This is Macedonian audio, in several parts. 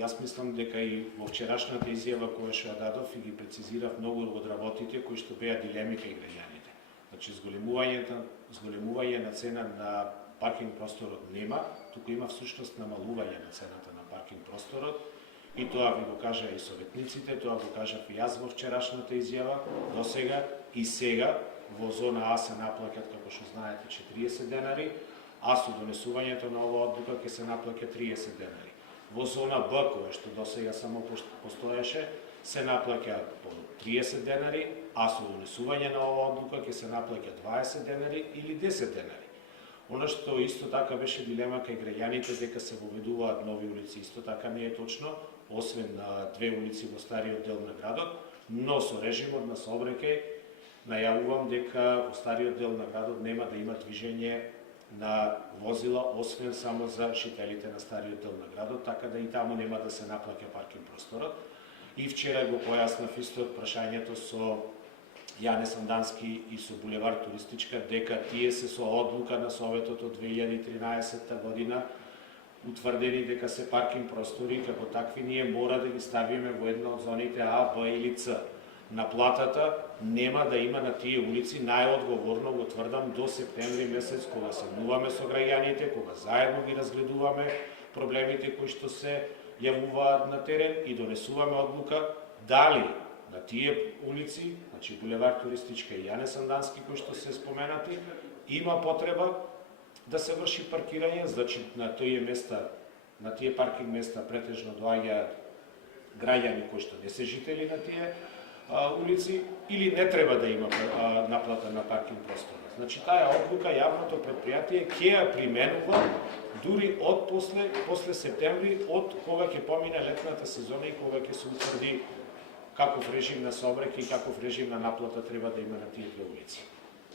јас мислам дека и во вчерашната изјава која што ја дадов и ги прецизирав многу од работите кои што беа дилеми кај граѓаните. Значи, зголемување на цена на паркинг просторот нема, туку има всушност намалување на цената на паркинг просторот, и тоа ви го кажа и советниците, тоа го кажав и јас во вчерашната изјава, до сега и сега во зона А се наплаќат, како што знаете, 40 денари, а со донесувањето на оваа одлука ќе се наплаќа 30 денари. Во зона Б, која што до сега само постоеше, се наплаќа по 30 денари, а со донесување на оваа одлука ќе се наплаќа 20 денари или 10 денари. Оно што исто така беше дилема кај граѓаните дека се воведуваат нови улици, исто така не е точно, освен на 2 улици во стариот дел на градот, но со режимот на сообраќај најавувам дека во стариот дел на градот нема да има движење на возила, освен само за жителите на стариот дел на градот, така да и таму нема да се наплаќа паркинг просторот. И вчера го појаснав исто прашањето со Јане Сандански и со булевар Туристичка, дека тие се со одлука на Советот од 2013 година утврдени дека се паркинг простори, како такви ние мора да ги ставиме во една од зоните А, Б или Ц. Наплатата нема да има на тие улици, најодговорно го тврдам, до септември месец, кога седнуваме со граѓаните, кога заедно ги разгледуваме проблемите кои што се јавуваат на терен и донесуваме одлука дали на тие улици, значи булевар Туристичка и Јане Сандански кои што се споменати, има потреба да се врши паркирање, значи на тие места, на тие паркинг места претежно доаѓаат граѓани кои што не се жители на тие улици, или не треба да има наплата на паркинг простор. Значи таа одлука јавното претпријатие ќе ја применува дури од после септември, од кога ќе помине летната сезона и кога ќе се утврди каков режим на сообраќај и каков режим на наплата треба да има на тие 2 улици.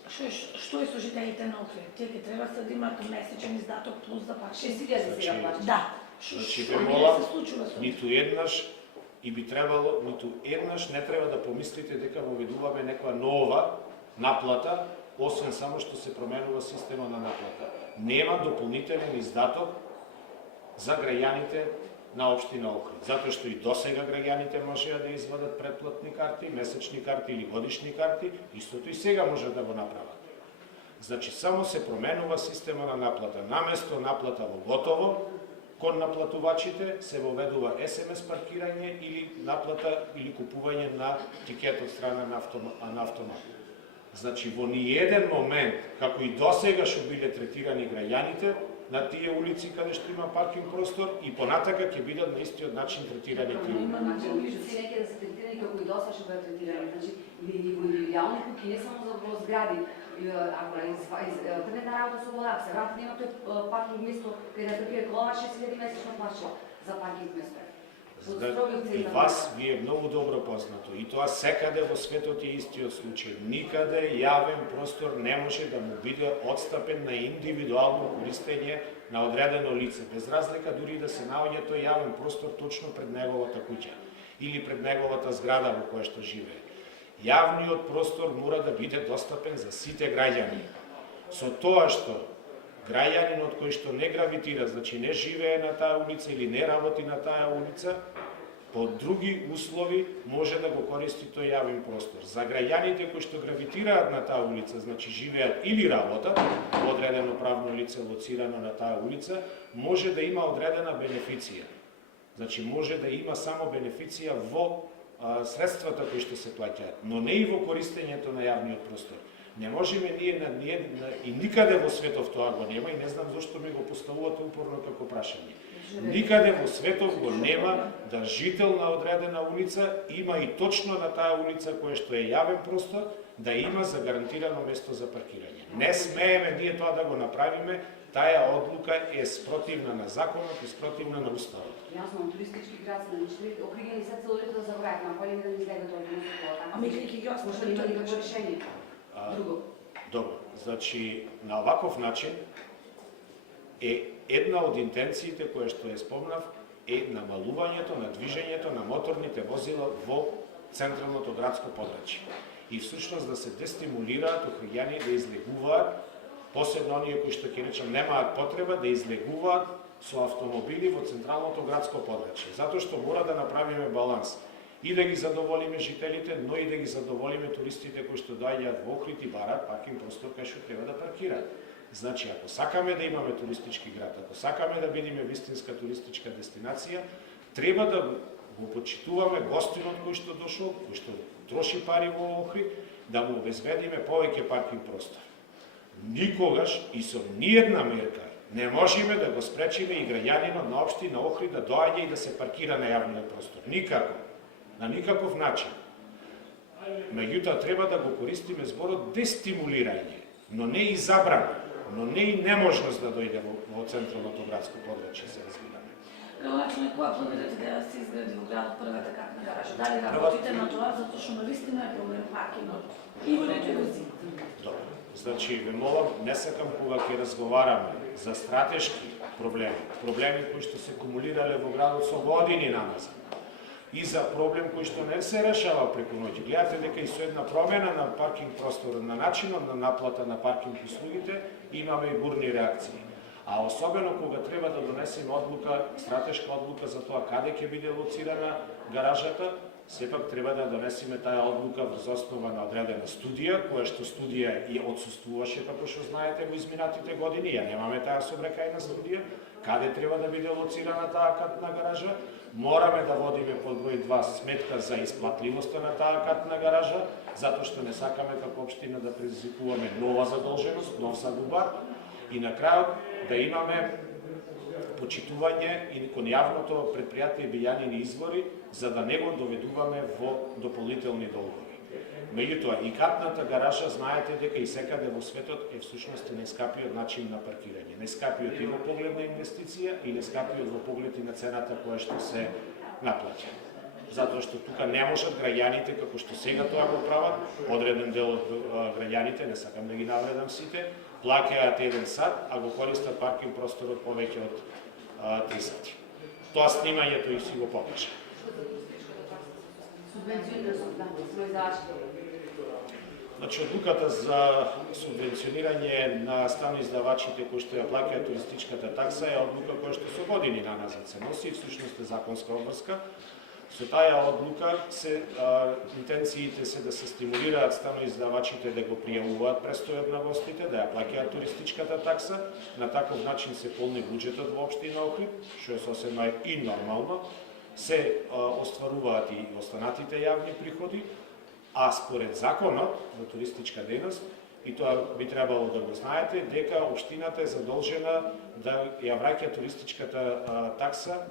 Што е со жителите на Охрид? Тие ќе треба да имаат месечен издаток плюс да паркинг. 6000 сега плаќаат. Да. Значи ве молам, ниту еднаш и би требало, ниту еднаш не треба да помислите дека воведуваме некоја нова наплата, освен само што се променува системот на наплата. Нема дополнителен издаток за граѓаните на општина Охрид, затоа што и досега граѓаните можеа да извадат претплатни карти, месечни карти или годишни карти, истото и сега може да го направат. Значи само се променува система на наплата. Наместо наплата во готово, кон наплатувачите се воведува СМС паркирање или наплата или купување на тикет од страна на автомат. Значи во ниеден момент, како и досега што биле третирани граѓаните на тие улици каде што има паркинг простор, и понатака ќе бидат на истиот начин третирани тие улици. Улици неќе да се третирани како и досега што беа третирани. Значи и во индивидуални куќи, не само за згради, ако тргнете на работа со вода, се врати нема тој паркинг место каде да трпие колава 6000 месечно плаќа за паркинг место. И вас ви е многу добро познато, и тоа секаде во светот е истиот случај. Никаде јавен простор не може да му биде отстапен на индивидуално користење на одредено лице, без разлика дури да се наоѓа тој јавен простор точно пред неговата куќа или пред неговата зграда во која што живее. Јавниот простор мора да биде достапен за сите граѓани. Со тоа што граѓанинот кој што не гравитира, значи не живее на таа улица или не работи на таа улица, по други услови може да го користи тој јавен простор. За граѓаните кои што гравитираат на таа улица, значи живеат или работат во одредено правно лице лоцирано на таа улица, може да има одредена бенефиција. Значи може да има само бенефиција во средствата кои што се плаќаат, но не и во користењето на јавниот простор. Не можеме ние и никаде во светов тоа го нема, и не знам зошто ми го поставувате упорно како прашање. Никаде во светов го нема да жител на одредена улица има и точно на таа улица која што е јавен простор да има загарантирано место за паркирање. Не смееме ние тоа да го направиме, таа одлука е спротивна на законот и спротивна на уставот. Јасно, туристички град се начинили, Охридјани се цело лето да забрават, на кој да не излега тоа тоа. Ами ќе ги јасно што има никакво решение. Друго. Добро, значи на оваков начин е една од интенциите која што ја спомнав е намалувањето на движењето на моторните возила во централното градско подрачје. И всушност да се дестимулираат охриѓани да излегуваат, посебно оние кои што ќе речам немаат потреба да излегуваат со автомобили во централното градско подрачје, затоа што мора да направиме баланс и да ги задоволиме жителите, но и да ги задоволиме туристите кои што доаѓаат во Охрид и бараат паркинг простор кај што треба да паркираат. Значи, ако сакаме да имаме туристички град, ако сакаме да бидеме вистинска туристичка дестинација, треба да го почитуваме гостинот кој што дошол, кој што троши пари во Охрид, да му обезбедиме повеќе паркинг простор. Никогаш и со ниедна мерка не можеме да го спречиме и граѓанинот на општина Охрид да доаѓа и да се паркира на јавниот простор. Никако. На никаков начин. Меѓутоа треба да го користиме зборот дестимулирање, но не и забрана, но не и неможност да дојде во централното градско подрачје, се разбираме. Градоначалник, кога планирате да се изгради во градот првата катна гаража? Дали работите на тоа, затоа што навистина е проблем паркингот? И во летови? Добро. Значи, ве молам, не сакам кога ќе разговараме за стратешки проблеми кои што се кумулирале во градот со години назад, и за проблем кој што не се решава преку ноќ. Гледате дека и со една промена на паркинг простор, на начинот на наплата на паркинг услугите, имаме и бурни реакции. А особено кога треба да донесеме одлука, стратешка одлука за тоа каде ќе биде лоцирана гаражата, сепак треба да донесеме таа одлука врз основа на одредена студија, која што студија и отсуствуваше, како што знаете, во изминатите години. Ја немаме таа собрекајна студија, каде треба да биде лоцирана таа катна гаража. Мораме да водиме под број 2 сметка за исплатливоста на таа катна гаража, затоа што не сакаме како општина да предизвикуваме нова задолженост, нов задубар, и на крајот да имаме почитување и кон јавното предпријатие Билјанини извори, за да не го доведуваме во дополнителни долгови. Меѓутоа, и катната гаража, знаете дека и секаде во светот е всушност најскапиот начин на паркирање. Најскапиот и во поглед на инвестиција и најскапиот во поглед и на цената која што се наплаќа. Затоа што тука не можат граѓаните, како што сега тоа го прават, одреден дел од граѓаните, не сакам да ги навредам сите, плаќаат 1 сат, а го користат паркинг просторот повеќе од 3 сати. Тоа снимањето и си го покажа. Значи, одлуката за субвенционирање на станоиздавачите кои што ја плаќаат туристичката такса е одлука која што со години назад се носи и всушност е законска обврска. Со таа одлука интенциите се да се стимулираат станоиздавачите да го пријавуваат престојот на гостите, да ја плаќаат туристичката такса, на таков начин се полни буџетот во општина Охрид, што е сосем и нормално, се остваруваат и останатите јавни приходи, а според законот за туристичка дејност, и тоа би требало да го знаете, дека општината е задолжена да ја враќа туристичката такса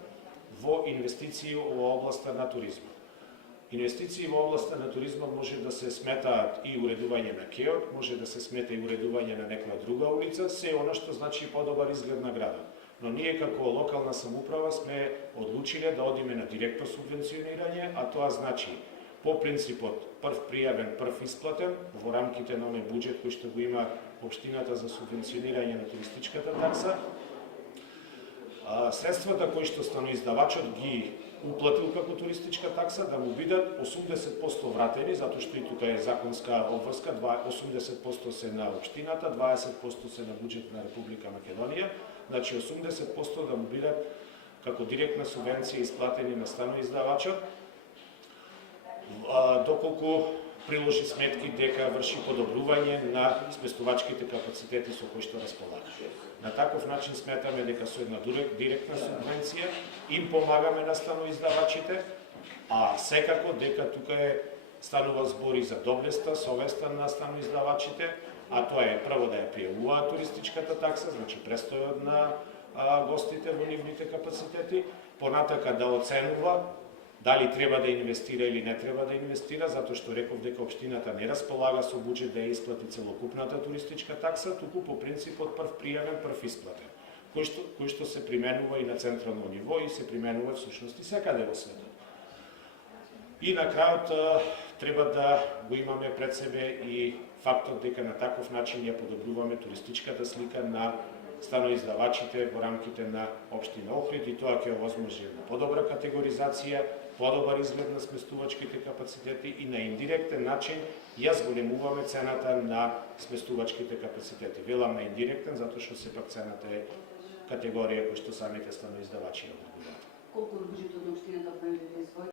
во инвестиции во областа на туризма. Инвестиции во областа на туризма може да се сметаат и уредување на кеот, може да се смета и уредување на некоја друга улица, се она што значи подобар изглед на градот. Но ние како локална самоуправа сме одлучиле да одиме на директно субвенционирање, а тоа значи по принципот прв пријавен, прв исплатен, во рамките на оној буџет кој што го има општината за субвенционирање на туристичката такса. Средствата кои што станоиздавачот ги уплатил како туристичка такса да му бидат 80% вратени, затоа што и тука е законска обврска, 80% се на општината, 20% се на буџет на Република Македонија, значи 80% да му бидат како директна субвенција исплатени на станоиздавачот, доколку приложи сметки дека врши подобрување на сместувачките капацитети со кои што располага. На таков начин сметаме дека со една директна субвенција им помагаме на станоиздавачите, а секако дека тука станува збори за доблеста, совеста на станоиздавачите, а тоа е прво да ја пријавуваат туристичката такса, значи престојот на гостите во нивните капацитети, понатака да оценува дали треба да инвестира или не треба да инвестира, затоа што реков дека општината не располага со буџет да ја исплати целокупната туристичка такса, туку по принципот прв пријавен, прв исплатен, кој што се применува и на централно ниво и се применува всушност и секаде во светот. И на крајот треба да го имаме пред себе и фактот дека на таков начин ја подобруваме туристичката слика на станоиздавачите во рамките на општина Охрид и тоа ќе овозможи една подобра категоризација, подобар изглед на сместувачките капацитети и на индиректен начин ја зголемуваме цената на сместувачките капацитети. Велам на индиректен, затоа што сепак цената е категорија кои што самите станоиздавачи ја одредуваат.